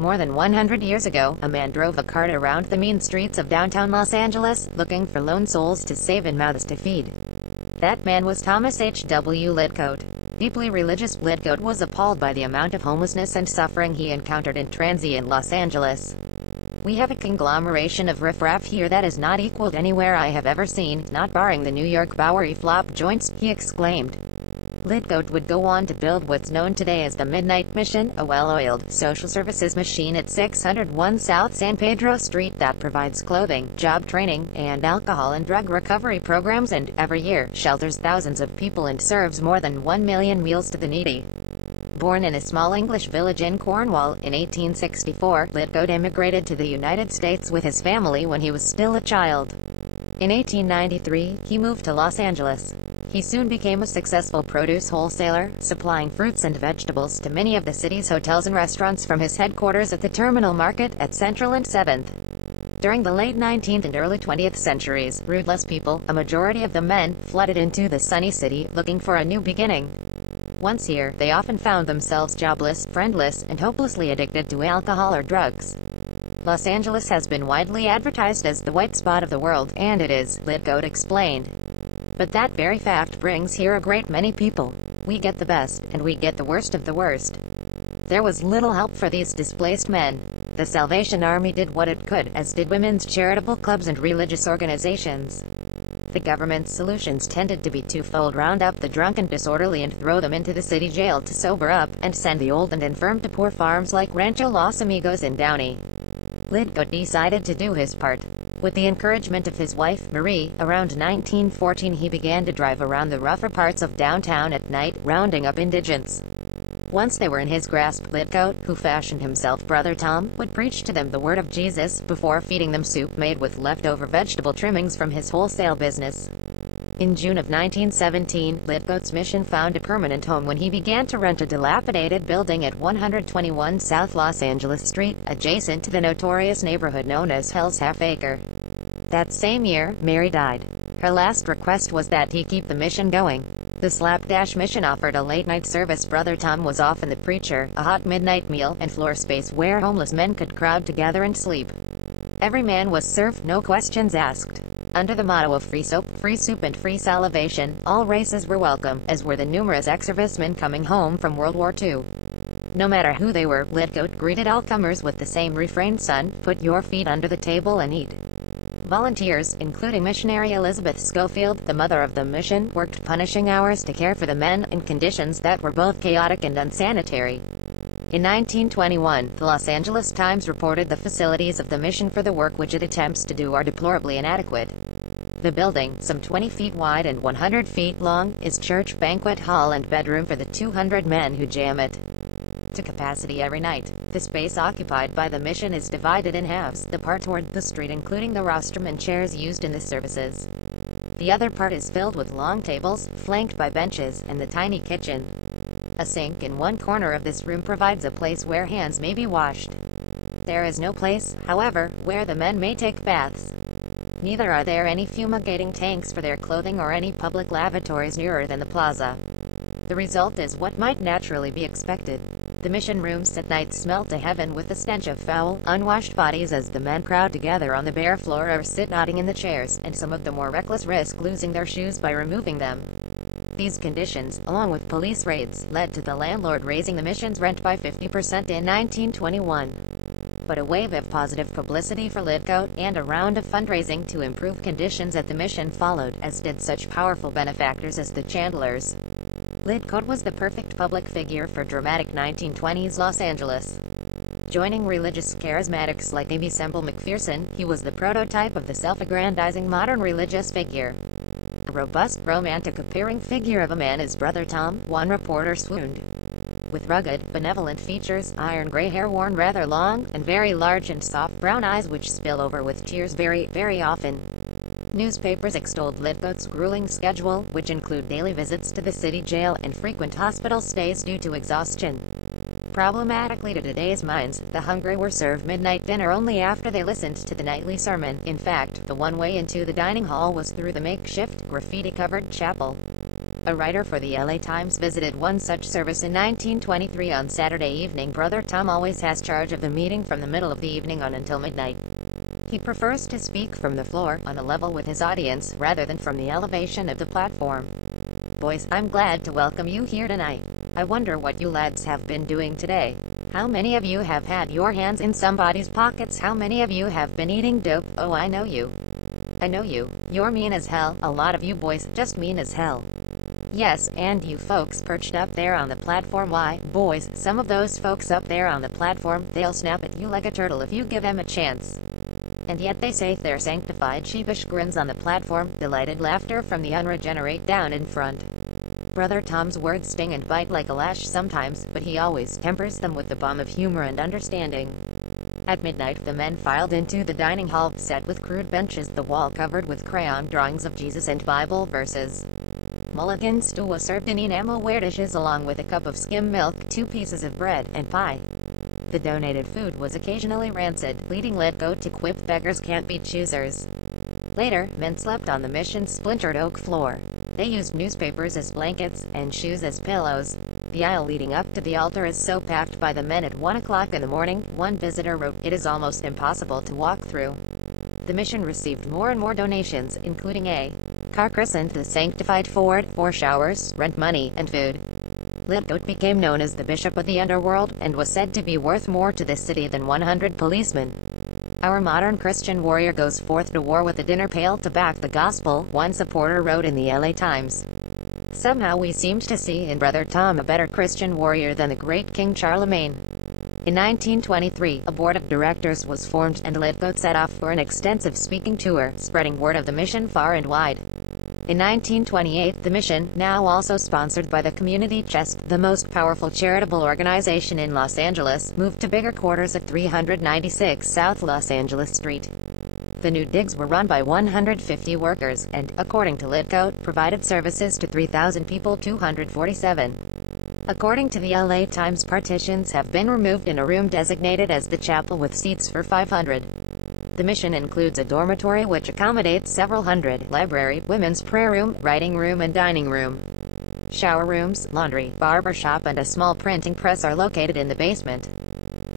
More than 100 years ago, a man drove a cart around the mean streets of downtown Los Angeles, looking for lone souls to save and mouths to feed. That man was Thomas H. W. Lidcote. Deeply religious, Lidcote was appalled by the amount of homelessness and suffering he encountered in transient Los Angeles. "We have a conglomeration of riffraff here that is not equaled anywhere I have ever seen, not barring the New York Bowery flop joints," he exclaimed. Lidcote would go on to build what's known today as the Midnight Mission, a well-oiled, social services machine at 601 South San Pedro Street that provides clothing, job training, and alcohol and drug recovery programs and, every year, shelters thousands of people and serves more than 1 million meals to the needy. Born in a small English village in Cornwall, in 1864, Lidcote immigrated to the United States with his family when he was still a child. In 1893, he moved to Los Angeles. He soon became a successful produce wholesaler, supplying fruits and vegetables to many of the city's hotels and restaurants from his headquarters at the Terminal Market at Central and 7th. During the late 19th and early 20th centuries, rootless people, a majority of them men, flooded into the sunny city, looking for a new beginning. Once here, they often found themselves jobless, friendless, and hopelessly addicted to alcohol or drugs. Los Angeles has been widely advertised as the white spot of the world, and it is, Lidcote explained. But that very fact brings here a great many people. We get the best, and we get the worst of the worst. There was little help for these displaced men. The Salvation Army did what it could, as did women's charitable clubs and religious organizations. The government's solutions tended to be twofold: round up the drunk and disorderly and throw them into the city jail to sober up, and send the old and infirm to poor farms like Rancho Los Amigos in Downey. Lidcote decided to do his part. With the encouragement of his wife, Marie, around 1914 he began to drive around the rougher parts of downtown at night, rounding up indigents. Once they were in his grasp, Lidcote, who fashioned himself Brother Tom, would preach to them the word of Jesus, before feeding them soup made with leftover vegetable trimmings from his wholesale business. In June of 1917, Lidcote's mission found a permanent home when he began to rent a dilapidated building at 121 South Los Angeles Street, adjacent to the notorious neighborhood known as Hell's Half Acre. That same year, Mary died. Her last request was that he keep the mission going. The Slapdash Mission offered a late-night service. Brother Tom was often the preacher, a hot midnight meal, and floor space where homeless men could crowd together and sleep. Every man was served, no questions asked. Under the motto of free soap, and free salivation, all races were welcome, as were the numerous ex-servicemen coming home from World War II. No matter who they were, Lidcote greeted all comers with the same refrain: "Son, put your feet under the table and eat." Volunteers, including missionary Elizabeth Schofield, the mother of the mission, worked punishing hours to care for the men, in conditions that were both chaotic and unsanitary. In 1921, the Los Angeles Times reported the facilities of the mission for the work which it attempts to do are deplorably inadequate. The building, some 20 feet wide and 100 feet long, is church, banquet hall and bedroom for the 200 men who jam it to capacity every night. The space occupied by the mission is divided in halves, the part toward the street including the rostrum and chairs used in the services. The other part is filled with long tables, flanked by benches, and the tiny kitchen. A sink in one corner of this room provides a place where hands may be washed. There is no place, however, where the men may take baths. Neither are there any fumigating tanks for their clothing or any public lavatories nearer than the plaza. The result is what might naturally be expected. The mission rooms at night smell to heaven with the stench of foul, unwashed bodies as the men crowd together on the bare floor or sit nodding in the chairs, and some of the more reckless risk losing their shoes by removing them. These conditions, along with police raids, led to the landlord raising the mission's rent by 50% in 1921. But a wave of positive publicity for Lidcote, and a round of fundraising to improve conditions at the mission followed, as did such powerful benefactors as the Chandlers. Lidcote was the perfect public figure for dramatic 1920s Los Angeles. Joining religious charismatics like Aimee Semple McPherson, he was the prototype of the self-aggrandizing modern religious figure. A robust, romantic appearing figure of a man is Brother Tom, one reporter swooned. With rugged, benevolent features, iron gray hair worn rather long, and very large and soft brown eyes which spill over with tears very, very often. Newspapers extolled Lidcote's grueling schedule, which include daily visits to the city jail and frequent hospital stays due to exhaustion. Problematically to today's minds, the hungry were served midnight dinner only after they listened to the nightly sermon. In fact, the one way into the dining hall was through the makeshift, graffiti-covered chapel. A writer for the LA Times visited one such service in 1923 on Saturday evening. Brother Tom always has charge of the meeting from the middle of the evening on until midnight. He prefers to speak from the floor, on a level with his audience, rather than from the elevation of the platform. Boys, I'm glad to welcome you here tonight. I wonder what you lads have been doing today. How many of you have had your hands in somebody's pockets? How many of you have been eating dope? Oh, I know you. I know you. You're mean as hell. A lot of you boys, just mean as hell. Yes, and you folks perched up there on the platform, why, boys, some of those folks up there on the platform, they'll snap at you like a turtle if you give them a chance. And yet they say their sanctified sheepish grins on the platform, delighted laughter from the unregenerate down in front. Brother Tom's words sting and bite like a lash sometimes, but he always tempers them with the balm of humor and understanding. At midnight, the men filed into the dining hall, set with crude benches, the wall covered with crayon drawings of Jesus and Bible verses. Mulligan stew was served in enamelware dishes along with a cup of skim milk, 2 pieces of bread, and pie. The donated food was occasionally rancid, leading Litgoat to quip, beggars can't be choosers. Later, men slept on the mission's splintered oak floor. They used newspapers as blankets, and shoes as pillows. The aisle leading up to the altar is so packed by the men at 1 o'clock in the morning, one visitor wrote, it is almost impossible to walk through. The mission received more and more donations, including a car christened the Sanctified Ford, 4 showers, rent money, and food. Litgoat became known as the Bishop of the Underworld, and was said to be worth more to this city than 100 policemen. Our modern Christian warrior goes forth to war with a dinner pail to back the gospel, one supporter wrote in the LA Times. Somehow we seemed to see in Brother Tom a better Christian warrior than the great King Charlemagne. In 1923, a board of directors was formed, and Litgoat set off for an extensive speaking tour, spreading word of the mission far and wide. In 1928, the mission, now also sponsored by the Community Chest, the most powerful charitable organization in Los Angeles, moved to bigger quarters at 396 South Los Angeles Street. The new digs were run by 150 workers, and, according to Litgoat, provided services to 3,000 people. 247. According to the LA Times, partitions have been removed in a room designated as the chapel with seats for 500. The mission includes a dormitory which accommodates several hundred, library, women's prayer room, writing room and dining room. Shower rooms, laundry, barber shop and a small printing press are located in the basement.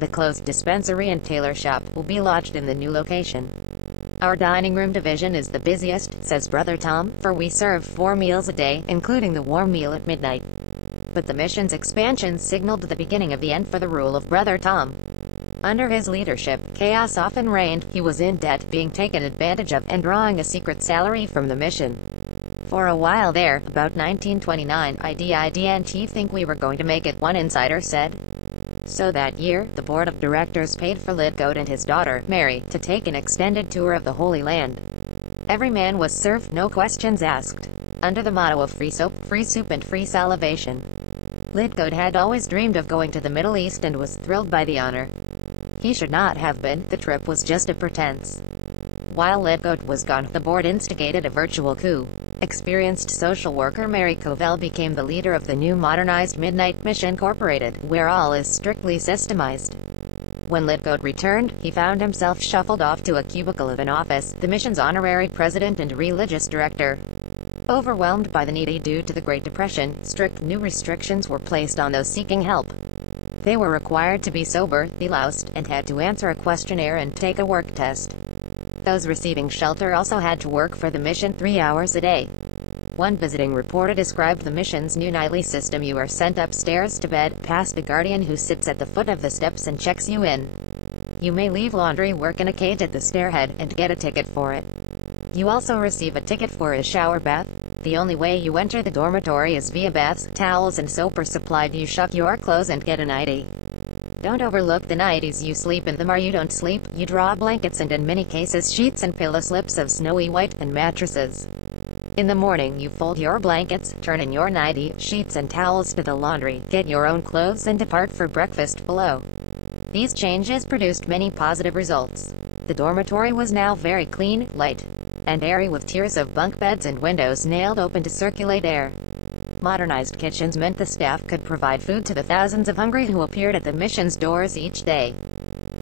The closed dispensary and tailor shop will be lodged in the new location. Our dining room division is the busiest, says Brother Tom, for we serve 4 meals a day, including the warm meal at midnight. But the mission's expansion signaled the beginning of the end for the rule of Brother Tom. Under his leadership, chaos often reigned. He was in debt, being taken advantage of, and drawing a secret salary from the mission. For a while there, about 1929, I didn't think we were going to make it, one insider said. So that year, the board of directors paid for Litgoat and his daughter, Mary, to take an extended tour of the Holy Land. Every man was served, no questions asked, under the motto of free soap, and free salivation. Litgoat had always dreamed of going to the Middle East and was thrilled by the honor. He should not have been, the trip was just a pretense. While Litgoat was gone, the board instigated a virtual coup. Experienced social worker Mary Covell became the leader of the new modernized Midnight Mission Incorporated, where all is strictly systemized. When Litgoat returned, he found himself shuffled off to a cubicle of an office, the mission's honorary president and religious director. Overwhelmed by the needy due to the Great Depression, strict new restrictions were placed on those seeking help. They were required to be sober, be loused, and had to answer a questionnaire and take a work test. Those receiving shelter also had to work for the mission 3 hours a day. One visiting reporter described the mission's new nightly system. You are sent upstairs to bed, past a guardian who sits at the foot of the steps and checks you in. You may leave laundry work in a cage at the stairhead, and get a ticket for it. You also receive a ticket for a shower bath. The only way you enter the dormitory is via baths, towels and soap are supplied. You shuck your clothes and get an ID. Don't overlook the nighties. You sleep in them or you don't sleep. You draw blankets and in many cases sheets and pillow slips of snowy white, and mattresses. In the morning you fold your blankets, turn in your nightie, sheets and towels to the laundry, get your own clothes and depart for breakfast below. These changes produced many positive results. The dormitory was now very clean, light, and airy, with tiers of bunk beds and windows nailed open to circulate air. Modernized kitchens meant the staff could provide food to the thousands of hungry who appeared at the mission's doors each day.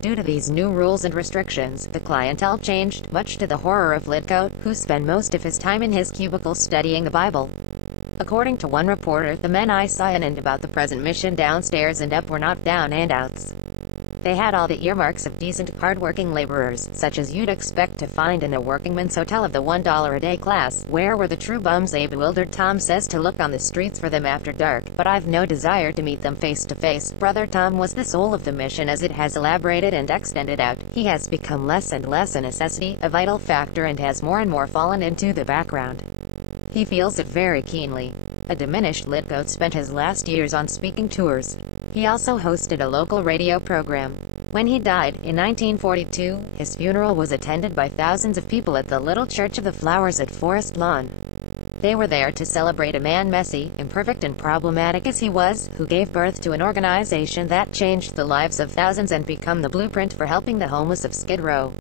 Due to these new rules and restrictions, the clientele changed, much to the horror of Litgoat, who spent most of his time in his cubicle studying the Bible. According to one reporter, the men I saw in and about the present mission downstairs and up were not down and outs. They had all the earmarks of decent, hard-working laborers, such as you'd expect to find in a workingman's hotel of the $1 a day class. Where were the true bums? A bewildered Tom says to look on the streets for them after dark, but I've no desire to meet them face to face. Brother Tom was the soul of the mission as it has elaborated and extended out. He has become less and less a necessity, a vital factor, and has more and more fallen into the background. He feels it very keenly. A diminished Litcoat spent his last years on speaking tours. He also hosted a local radio program. When he died, in 1942, his funeral was attended by thousands of people at the little Church of the Flowers at Forest Lawn. They were there to celebrate a man messy, imperfect and problematic as he was, who gave birth to an organization that changed the lives of thousands and become the blueprint for helping the homeless of Skid Row.